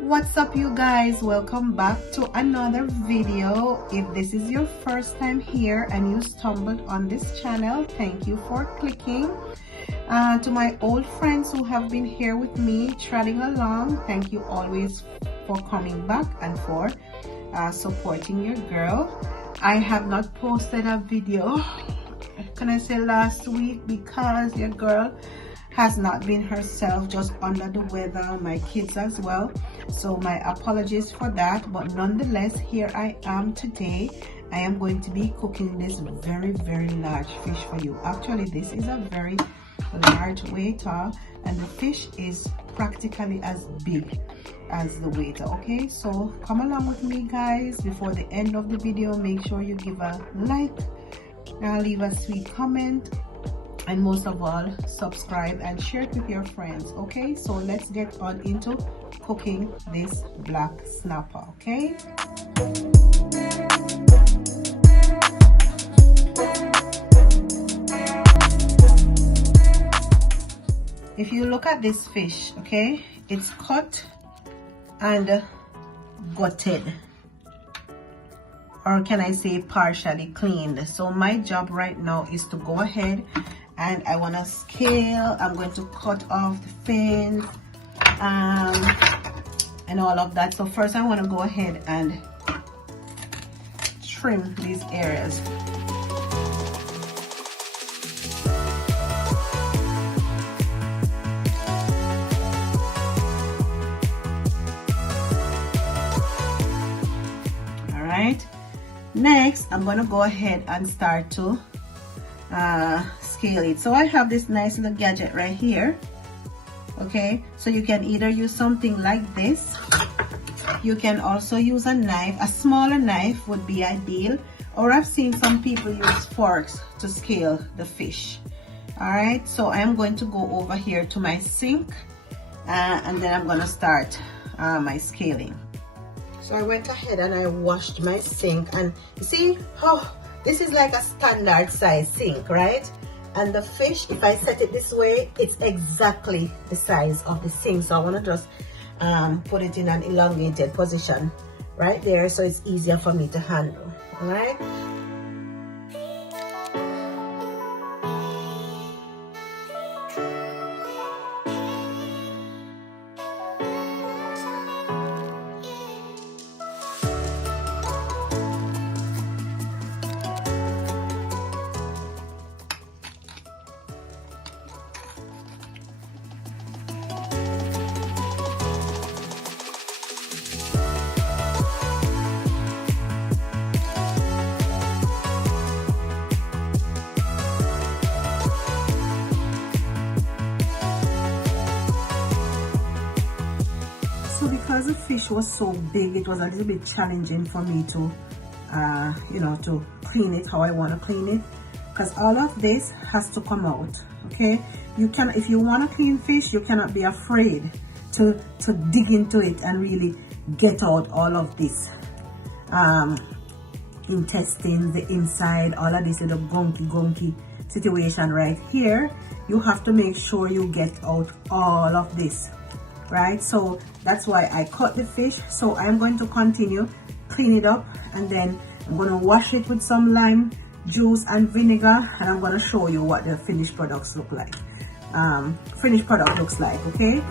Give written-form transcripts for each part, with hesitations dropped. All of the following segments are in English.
What's up, you guys? Welcome back to another video. If this is your first time here and you stumbled on this channel, thank you for clicking. To my old friends who have been here with me treading along, thank you always for coming back and for supporting your girl. I have not posted a video, can I say, last week because your girl has not been herself, just under the weather, my kids as well, so my apologies for that. But nonetheless, here I am today. I am going to be cooking this very large fish for you. Actually, this is a very large waiter and the fish is practically as big as the waiter. Okay, so come along with me, guys. Before the end of the video, make sure you give a like, leave a sweet comment, and most of all, subscribe and share it with your friends. Okay, so let's get on into cooking this black snapper. Okay, if you look at this fish, okay, it's cut and gutted, or can I say partially cleaned. So my job right now is to go ahead and I want to scale. I'm going to cut off the fins and all of that. So first I want to go ahead and trim these areas. All right, next I'm going to go ahead and start to scale it. So I have this nice little gadget right here. Okay, so you can either use something like this, you can also use a knife. A smaller knife would be ideal, or I've seen some people use forks to scale the fish. All right, so I am going to go over here to my sink and then I'm going to start my scaling. So I went ahead and I washed my sink, and you see how this is like a standard size sink, right? And the fish, if I set it this way, it's exactly the size of the sink. So I want to just put it in an elongated position right there, so it's easier for me to handle. All right. So because the fish was so big, it was a little bit challenging for me to to clean it how I want to clean it, because all of this has to come out. Okay, you can, if you want to clean fish, you cannot be afraid to dig into it and really get out all of this intestines, the inside, all of this little gunky situation right here. You have to make sure you get out all of this, right? So that's why I cut the fish. So I'm going to continue clean it up, and then I'm going to wash it with some lime juice and vinegar, and I'm going to show you what the finished products look like. Finished product looks like. Okay,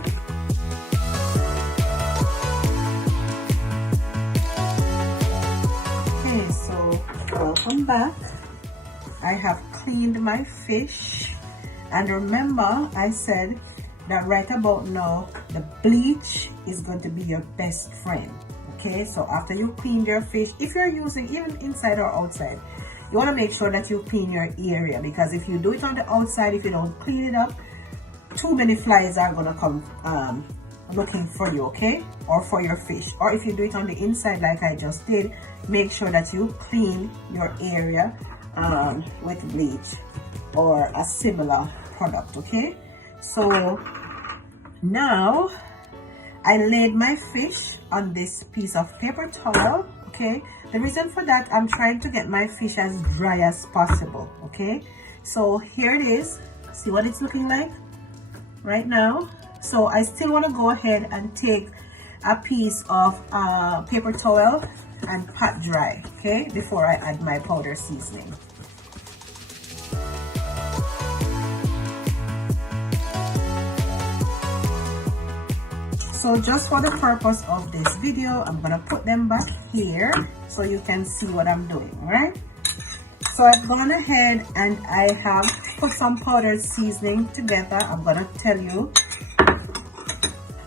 so welcome back. I have cleaned my fish, and remember I said that right about now the bleach is going to be your best friend. Okay, so after you clean your fish, if you're using even inside or outside, you want to make sure that you clean your area, because if you do it on the outside, if you don't clean it up, too many flies are going to come looking for you, okay, or for your fish. Or if you do it on the inside like I just did, make sure that you clean your area with bleach or a similar product. Okay, so now I laid my fish on this piece of paper towel. Okay, the reason for that, I'm trying to get my fish as dry as possible. Okay, so here it is. See what it's looking like right now. So I still want to go ahead and take a piece of paper towel and pat dry, okay, before I add my powder seasoning. So just for the purpose of this video, I'm gonna put them back here so you can see what I'm doing, right? So I've gone ahead and I have put some powdered seasoning together. I'm gonna tell you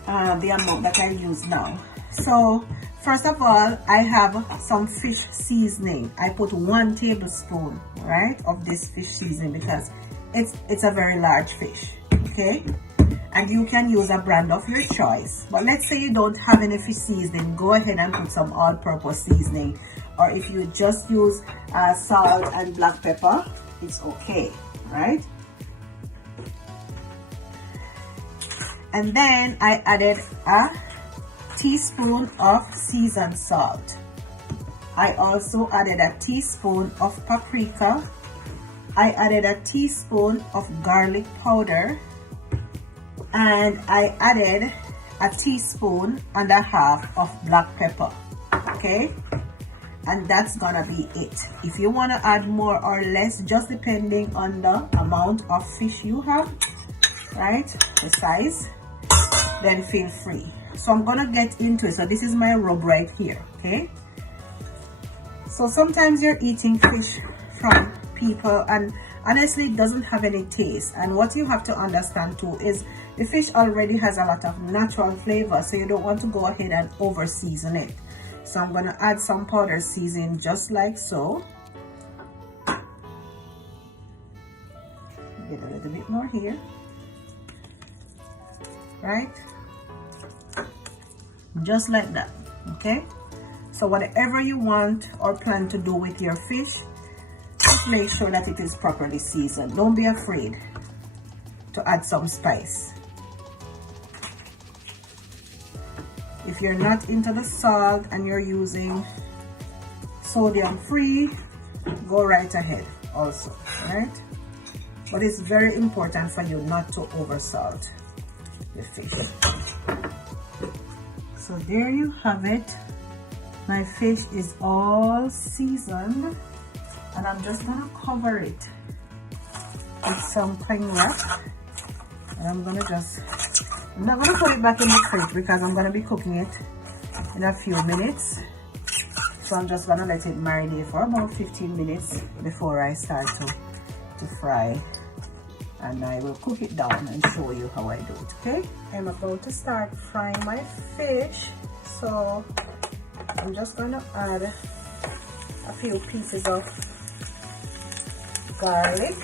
the amount that I use now. So first of all, I have some fish seasoning. I put 1 tablespoon, right, of this fish seasoning because it's a very large fish, okay? And you can use a brand of your choice. But let's say you don't have any fish seasoning, go ahead and put some all-purpose seasoning. Or if you just use salt and black pepper, it's okay, right? And then I added a teaspoon of seasoned salt. I also added a teaspoon of paprika. I added a teaspoon of garlic powder. And I added a teaspoon and a half of black pepper, okay? And that's gonna be it. If you want to add more or less, just depending on the amount of fish you have, right, the size, then feel free. So I'm gonna get into it. So this is my rub right here, okay? So sometimes you're eating fish from people and honestly it doesn't have any taste, and what you have to understand too is the fish already has a lot of natural flavor, so you don't want to go ahead and over season it. So I'm going to add some powder seasoning just like so. Get a little bit more here, right, just like that, okay? So whatever you want or plan to do with your fish, just make sure that it is properly seasoned. Don't be afraid to add some spice. If you're not into the salt and you're using sodium free, go right ahead also, right? But it's very important for you not to over salt the fish. So there you have it. My fish is all seasoned. And I'm just gonna cover it with some cling wrap, and I'm not gonna put it back in the fridge because I'm gonna be cooking it in a few minutes. So I'm just gonna let it marinate for about 15 minutes before I start to fry, and I will cook it down and show you how I do it, okay? I'm about to start frying my fish, so I'm just gonna add a few pieces of garlic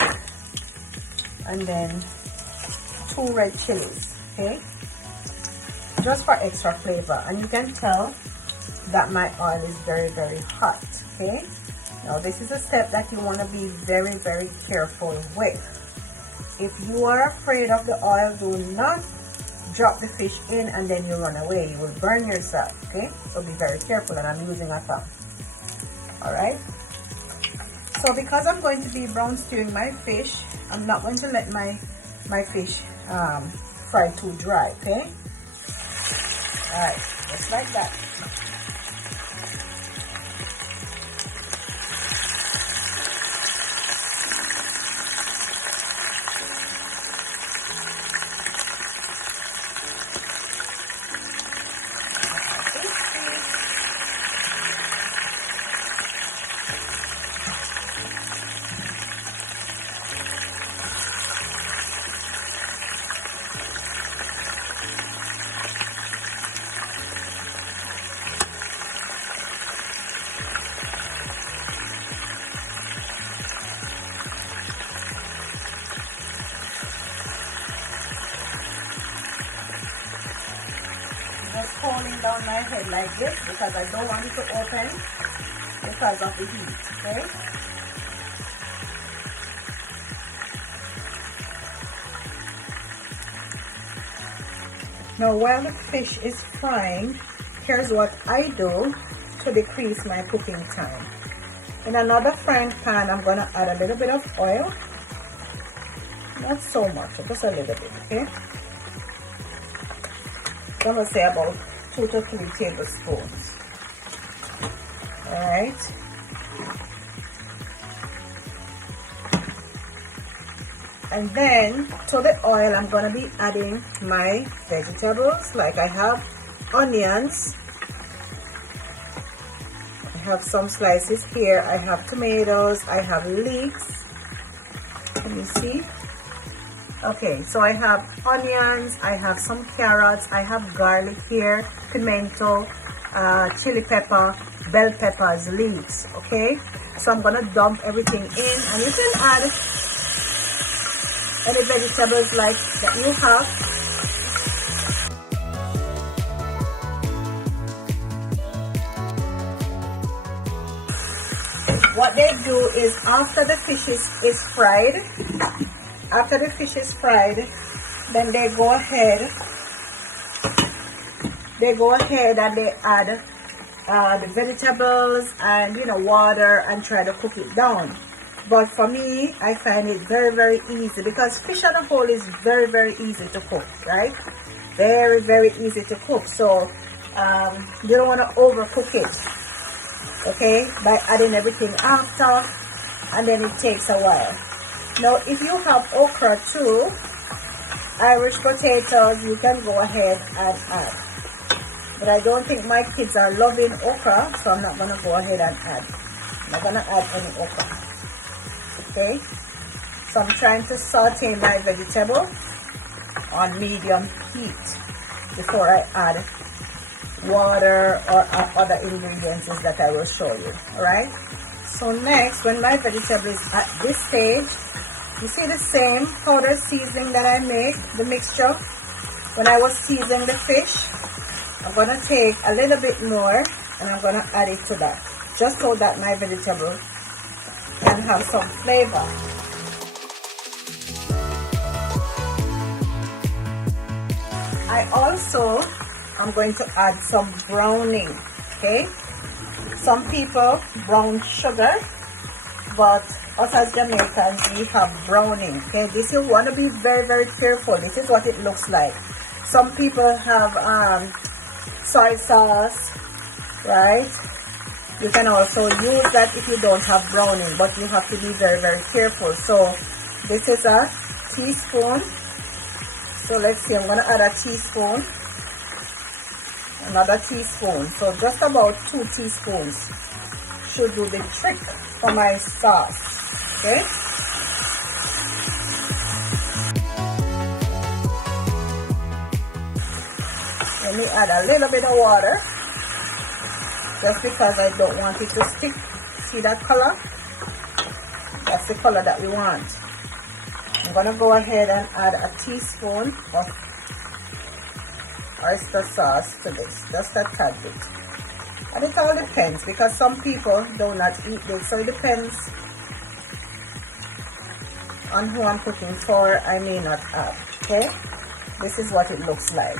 and then 2 red chilies, okay, just for extra flavor. And you can tell that my oil is very, very hot, okay? Now this is a step that you want to be very, very careful with. If you are afraid of the oil, do not drop the fish in and then you run away. You will burn yourself, okay? So be very careful, and I'm using a thumb. All right, so because I'm going to be brown stewing my fish, I'm not going to let my fish fry too dry, okay? All right, just like that. Holding down my head like this because I don't want it to open because of the heat, okay? Now while the fish is frying, here's what I do to decrease my cooking time. In another frying pan, I'm going to add a little bit of oil. Not so much, just a little bit, okay? I'm going to say about 2 to 3 tablespoons. All right. And then to the oil, I'm gonna be adding my vegetables. Like I have onions, I have some slices here, I have tomatoes, I have leeks. Can you see? Okay, so I have onions, I have some carrots, I have garlic here, pimento, chili pepper, bell peppers, leeks. Okay, so I'm gonna dump everything in, and you can add any vegetables like that you have. What they do is after the fish is fried, then they go ahead and they add the vegetables and water and try to cook it down. But for me, I find it very, very easy, because fish on the whole is very, very easy to cook, right? Very, very easy to cook. So you don't want to overcook it, okay, by adding everything after, and then it takes a while. Now, if you have okra too, Irish potatoes, you can go ahead and add. But I don't think my kids are loving okra, so I'm not going to go ahead and add. I'm not going to add any okra. Okay, so I'm trying to saute my vegetable on medium heat before I add water or other ingredients that I will show you. Alright, so next, when my vegetable is at this stage, you see the same powder seasoning that I make, the mixture when I was seasoning the fish. I'm going to take a little bit more and I'm going to add it to that, just so that my vegetable can have some flavor. I'm going to add some browning. Okay, some people brown sugar, but us as Jamaicans, we have browning. Okay, this you want to be very, very careful. This is what it looks like. Some people have soy sauce, right? You can also use that if you don't have browning, but you have to be very, very careful. So this is a teaspoon. So let's see, I'm going to add a teaspoon, another teaspoon. So just about 2 teaspoons should do the trick for my sauce. Okay. Let me add a little bit of water, just because I don't want it to stick. See that color? That's the color that we want. I'm going to go ahead and add a teaspoon of oyster sauce to this, just a tad bit. And it all depends, because some people do not eat this, so it depends on who I'm cooking for. I may not add. Okay, this is what it looks like.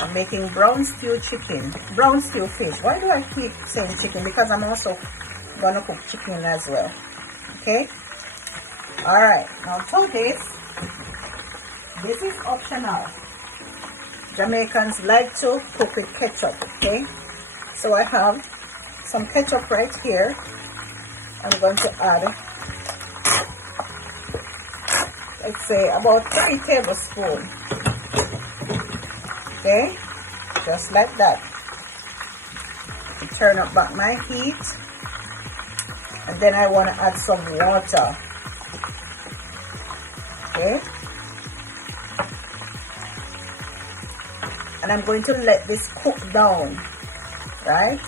I'm making brown stew chicken, brown stew fish. Why do I keep saying chicken? Because I'm also gonna cook chicken as well. Okay, all right, now to this is optional. Jamaicans like to cook with ketchup. Okay, so I have some ketchup right here. I'm going to add, let's say, about 3 tablespoons. Okay, just like that. Turn up back my heat, and then I want to add some water. Okay, and I'm going to let this cook down, right?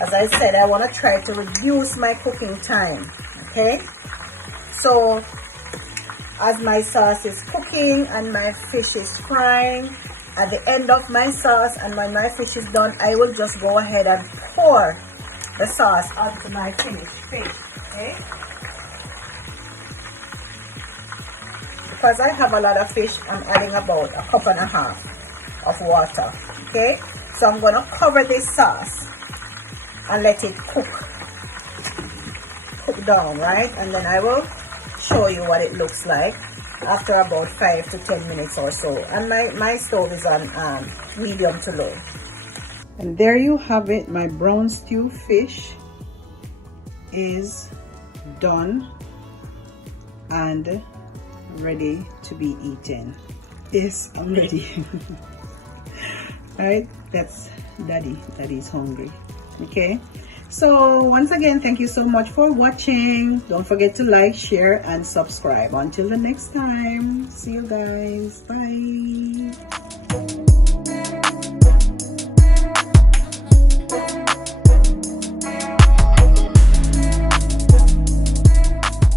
As I said, I want to try to reduce my cooking time. Okay, so as my sauce is cooking and my fish is frying, at the end of my sauce and when my fish is done, I will just go ahead and pour the sauce onto my finished fish. Okay, because I have a lot of fish, I'm adding about 1.5 cups of water. Okay, so I'm going to cover this sauce and let it cook down, right? And then I will show you what it looks like after about 5 to 10 minutes or so. And my stove is on medium to low. And there you have it. My brown stew fish is done and ready to be eaten. Yes, I'm ready. Right, that's daddy's hungry. Okay, so once again, thank you so much for watching. Don't forget to like, share, and subscribe. Until the next time, see you guys. Bye.